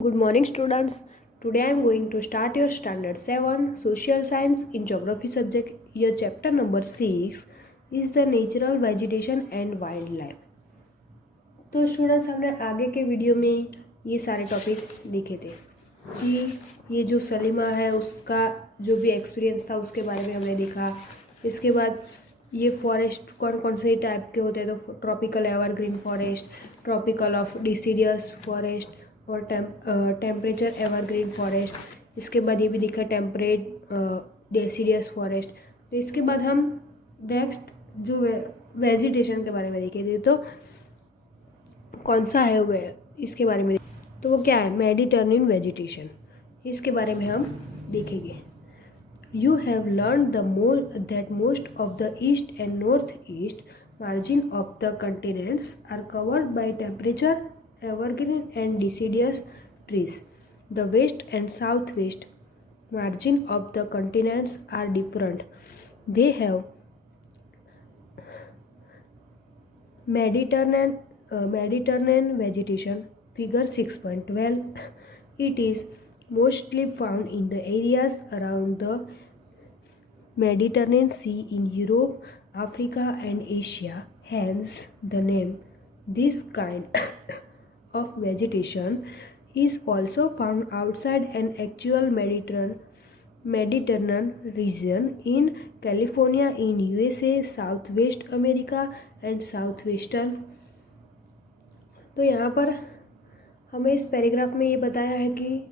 Good morning, students. Today I am going to start your standard 7 social science in geography subject. Your chapter number 6 is the natural vegetation and wildlife. तो students हमने आगे के video में ये सारे topic देखे थे कि ये जो सलीमा है उसका जो भी एक्सपीरियंस था उसके बारे में हमने देखा। इसके बाद ये फॉरेस्ट कौन कौन से टाइप के होते हैं, तो tropical evergreen forest, tropical of deciduous forest और टेम्परेचर एवरग्रीन फॉरेस्ट। इसके बाद ये भी दिखा टेम्परेट डेसीडियस फॉरेस्ट। तो इसके बाद हम नेक्स्ट जो वेजिटेशन के बारे में देखे थे, तो कौन सा है वो इसके बारे में, तो वो क्या है, मेडिटरेनियन वेजिटेशन, इसके बारे में हम देखेंगे। You have learned that most of the east and northeast margin of the continents are covered by temperature evergreen and deciduous trees. The west and southwest margin of the continents are different. They have Mediterranean vegetation. Figure 6.12. It is mostly found in the areas around the Mediterranean Sea in Europe, Africa and Asia, hence the name. This kind of vegetation is also found outside an actual Mediterranean region in California in USA, Southwest America and Southwestern। तो यहाँ पर हमें इस paragraph में ये बताया है कि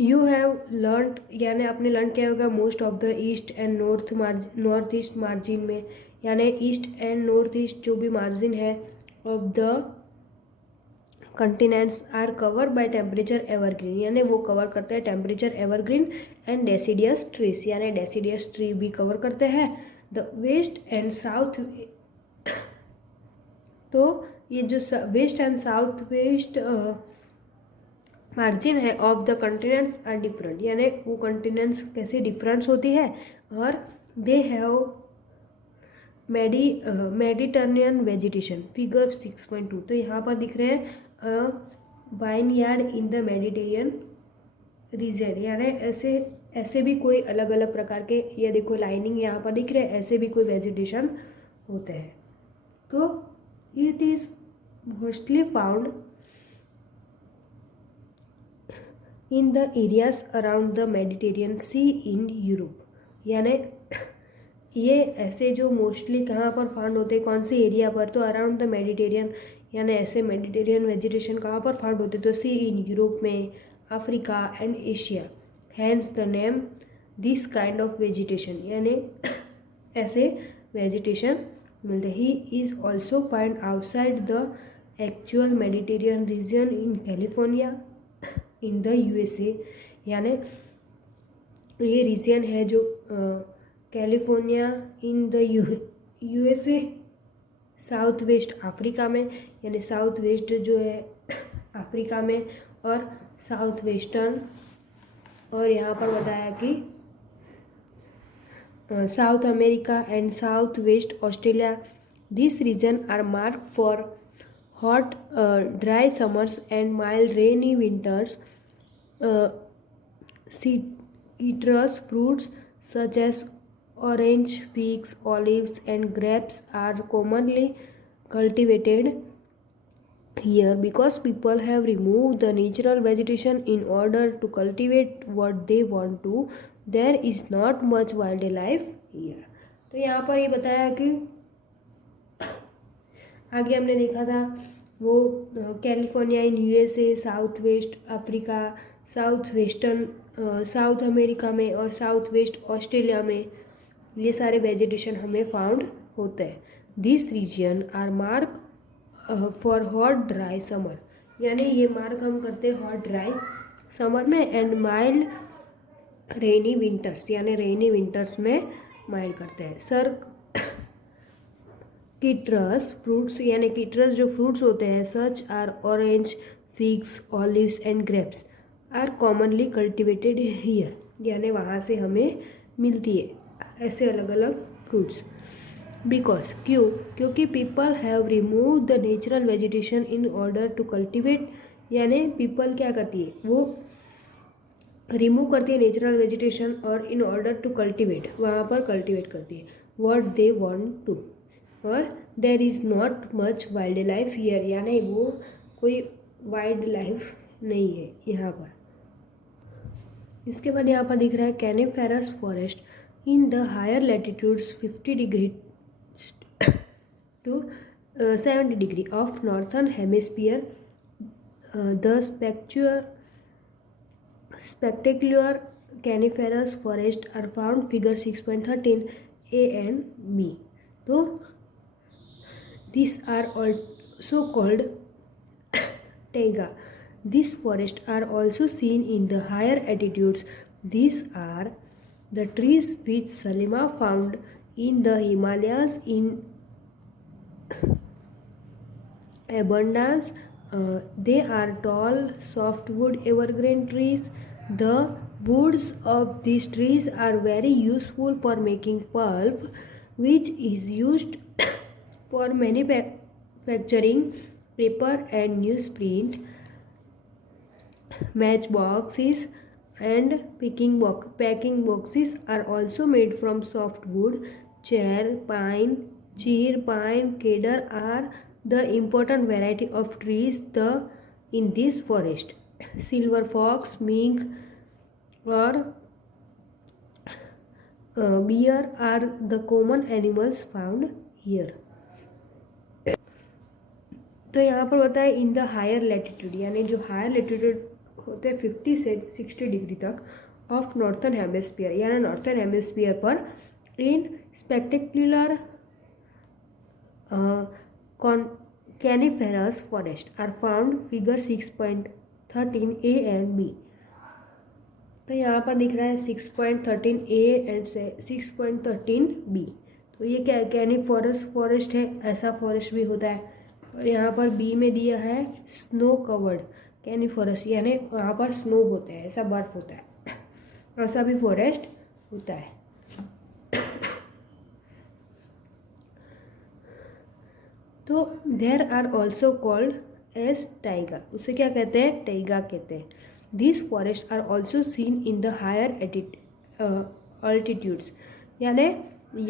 यू हैव लर्न, यानी आपने लर्न किया होगा most of the east and north east margin में, यानी ईस्ट एंड नॉर्थ ईस्ट जो भी मार्जिन है of the continents are cover by temperate evergreen, यानी वो कवर करते हैं temperate evergreen and deciduous trees, यानी डेसीडियस ट्री भी कवर करते हैं। द वेस्ट एंड साउथ, तो ये जो west and south west margin है of the continents are different, यानी वो कंटिनेंट्स कैसे डिफरेंस होती है, और they have Mediterranean vegetation. Figure 6.2, तो यहाँ पर दिख रहे हैं vineyard in the Mediterranean reason, यानी ऐसे भी कोई अलग अलग प्रकार के, ये देखो लाइनिंग यहाँ पर दिख रहे हैं, ऐसे भी कोई वेजिटेशन होते हैं। तो it is mostly found in the areas around the Mediterranean sea in Europe, यानी ये ऐसे जो मोस्टली कहाँ पर फाउंड होते हैं, कौन से एरिया पर, तो अराउंड द मेडिटेरियन, यानी ऐसे मेडिटेरियन वेजिटेशन कहाँ पर फाउंड होते, तो सी इन यूरोप में, Africa and Asia, hence the name this kind of vegetation, यानी ऐसे वेजिटेशन मिलते। He is also find outside the actual Mediterranean region in California in the USA, यानी ये रीजन है जो California in the USA, south west Africa में, यानी south west जो है अफ्रीका में, और साउथ वेस्टर्न, और यहाँ पर बताया कि South America and south west Australia. This region are mark for hot dry summers and mild rainy winters. Citrus fruits such as orange, figs, olives and grapes are commonly cultivated here because people have removed the natural vegetation in order to cultivate what they want to. There is not much wildlife here. तो यहाँ पर ये बताया कि आगे हमने देखा था वो California in USA, south west Africa, south western south America में, और साउथ वेस्ट ऑस्ट्रेलिया में ये सारे वेजिटेशन हमें फाउंड होते हैं। This region are mark for hot dry summer, यानी ये मार्क हम करते हैं हॉट ड्राई समर में, एंड माइल्ड रेनी विंटर्स, यानी रेनी विंटर्स में माइल्ड करते हैं। सर किट्रस फ्रूट्स, यानी किट्रस जो फ्रूट्स होते हैं, such are orange, figs, olives and grapes are commonly cultivated here, यानी वहाँ से हमें मिलती है ऐसे अलग अलग फ्रूट्स। बिकॉज क्यों, क्योंकि people have remove the natural vegetation in order to cultivate, यानी पीपल क्या करती है, वो रिमूव करती है नेचुरल वेजिटेशन और इन ऑर्डर टू कल्टिवेट, वहाँ पर कल्टिवेट करती है व्हाट दे वांट टू। और there is not much wildlife here, यानी वो कोई वाइल्ड लाइफ नहीं है यहाँ पर। इसके बाद यहाँ पर दिख रहा है coniferous forest in the higher latitudes 50 degree to 70 degree of northern hemisphere. The spectacular coniferous forests are found figure 6.13 A and B. So these are also called taiga. These forests are also seen in the higher altitudes. These are the trees which Salima found in the Himalayas in abundance. They are tall softwood evergreen trees. The woods of these trees are very useful for making pulp, which is used for manufacturing paper and newsprint. Matchboxes and packing boxes are also made from softwood. Cheer pine, cedar are the important variety of trees in this forest. Silver fox, mink, or bear are the common animals found here. तो यहाँ पर बताया इन the higher latitude, यानी जो higher latitude होते हैं 50 से 60 degree तक ऑफ नॉर्थर्न हेमिस्फीयर, यानी नॉर्थर्न हेमिस्फीयर पर इन spectacular coniferous forest are found figure 6.13 A and B. तो यहाँ पर दिख रहा है 6.13 A एंड 6.13 B. तो ये क्या कैनिफेरस फॉरेस्ट है, ऐसा फॉरेस्ट भी होता है। और यहाँ पर बी में दिया है स्नो कवर्ड कैनिफेरस, यानी वहाँ पर स्नो होता है, ऐसा बर्फ होता है, ऐसा भी फॉरेस्ट होता है। तो there are also called as taiga, उसे क्या कहते हैं, टाइगा कहते हैं। This forest are also seen in the higher altitudes, यानी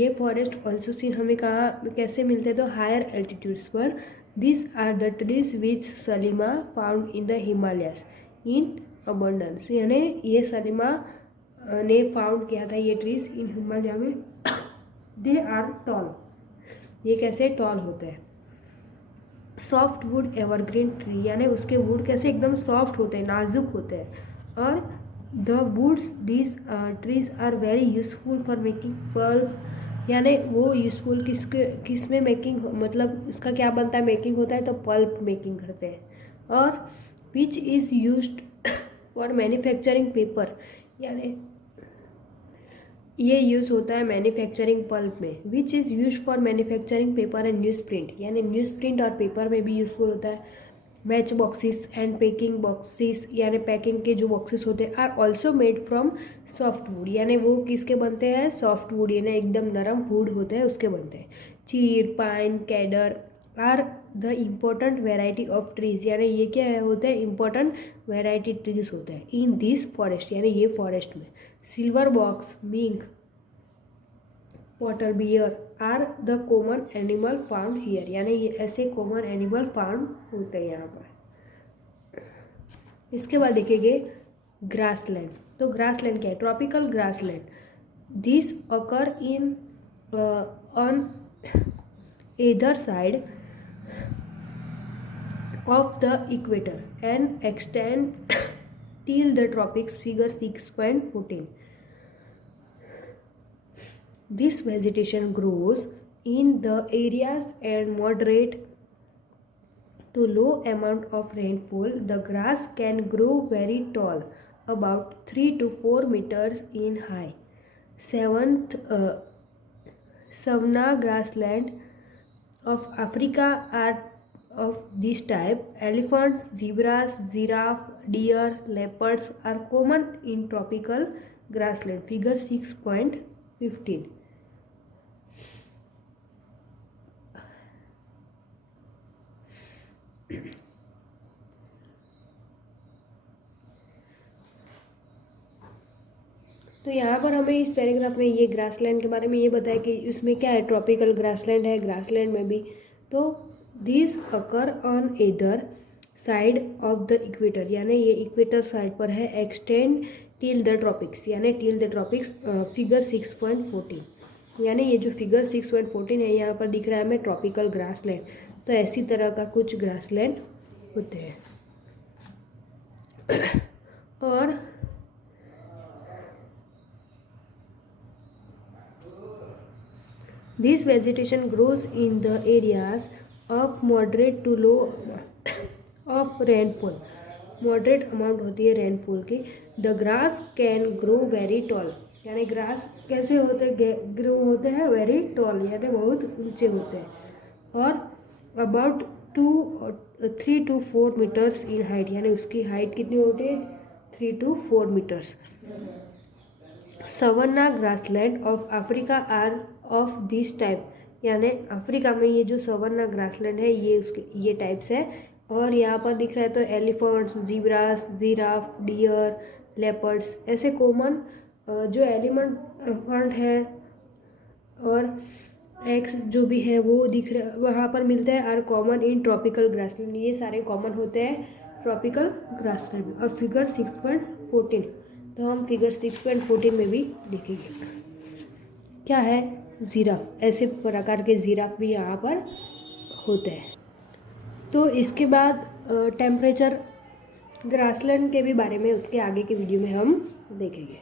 ये फॉरेस्ट ऑल्सो सीन हमें कहाँ कैसे मिलते हैं, तो हायर एल्टीट्यूड्स पर। This are the trees which सलीमा found in the Himalayas in abundance, यानी ये सलीमा ने फाउंड किया था ये ट्रीज इन हिमालय में। दे आर टॉल, ये कैसे टॉल होते हैं। सॉफ्ट वुड एवरग्रीन ट्री, यानी उसके वुड कैसे एकदम सॉफ्ट होते हैं, नाजुक होते हैं। और the woods this trees are very useful for making pulp, यानी वो यूजफुल किस में मेकिंग, मतलब इसका क्या बनता है, मेकिंग होता है, तो पल्प मेकिंग करते हैं। और which is used for manufacturing paper, यानी ये यूज़ होता है मैन्युफैक्चरिंग पल्प में। Which is use for manufacturing paper and newsprint, यानी न्यूज़ प्रिंट और पेपर में भी यूज़फुल होता है। Match boxes and packing boxes, यानी पैकिंग के जो बॉक्सेस होते हैं, are also made from soft wood, यानी वो किसके बनते हैं, सॉफ्ट वुड, यानी एकदम नरम वुड होते हैं उसके बनते हैं। Chir pine cedar are the important variety of trees, यानी ये क्या है होते हैं, इम्पोर्टेंट वेराइटी ट्रीज होते हैं इन दिस फॉरेस्ट, यानी ये फॉरेस्ट में। Silver fox, mink, polar bear are the common animal found here, यानी ये ऐसे कॉमन एनिमल फाउंड होते हैं यहाँ पर। इसके बाद देखेंगे ग्रासलैंड। तो ग्रासलैंड क्या है, tropical grassland. This occur in on either side of the equator and extend till the tropics figure 6.14. This vegetation grows in the areas and moderate to low amount of rainfall. The grass can grow very tall, about 3 to 4 meters in high. Seventh, savanna grassland of Africa are of this type. Elephants, zebras, giraffe, deer, leopards are common in tropical grassland. Figure 6.15. तो यहाँ पर हमें इस paragraph में ये grassland के बारे में ये बताया कि इसमें क्या है, ट्रॉपिकल ग्रासलैंड है, ग्रासलैंड में भी। तो this occur on either side of the equator, यानी ये इक्वेटर साइड पर है, एक्सटेंड टिल द ट्रॉपिक्स, यानी टिल द ट्रॉपिक्स। फिगर 6.14, यानी ये जो फिगर 6.14 है यहाँ पर दिख रहा है हमें ट्रॉपिकल ग्रासलैंड। तो ऐसी तरह का कुछ ग्रासलैंड होते हैं। और this vegetation grows in the areas of moderate to low of rainfall, moderate amount होती है रेनफॉल की। The grass can grow very tall, यानी ग्रास कैसे होते ग्रो होते हैं, वेरी टॉल, यानी बहुत ऊंचे होते हैं। और about 3 to 4 metres in height, यानी उसकी हाइट कितनी होती है, 3 to 4 metres. Savanna grassland of Africa are of this type, यानी अफ्रीका में ये जो सवन्ना ग्रासलैंड है ये उसके ये टाइप्स है। और यहाँ पर दिख रहा है तो एलिफेंट्स, जीब्रास, जिराफ, डियर, लेपर्ड्स, ऐसे कॉमन जो एलिफेंट है और एक्स जो भी है वो दिख रहा वहाँ पर मिलते हैं, are common in tropical grassland, ये सारे कॉमन होते हैं ट्रॉपिकल ग्रासलैंड। और फिगर 6.14, तो हम फिगर 6.14 में भी देखेंगे क्या है, जिराफ, ऐसे प्रकार के जिराफ भी यहाँ पर होते हैं। तो इसके बाद टेम्परेचर ग्रासलैंड के भी बारे में उसके आगे के वीडियो में हम देखेंगे।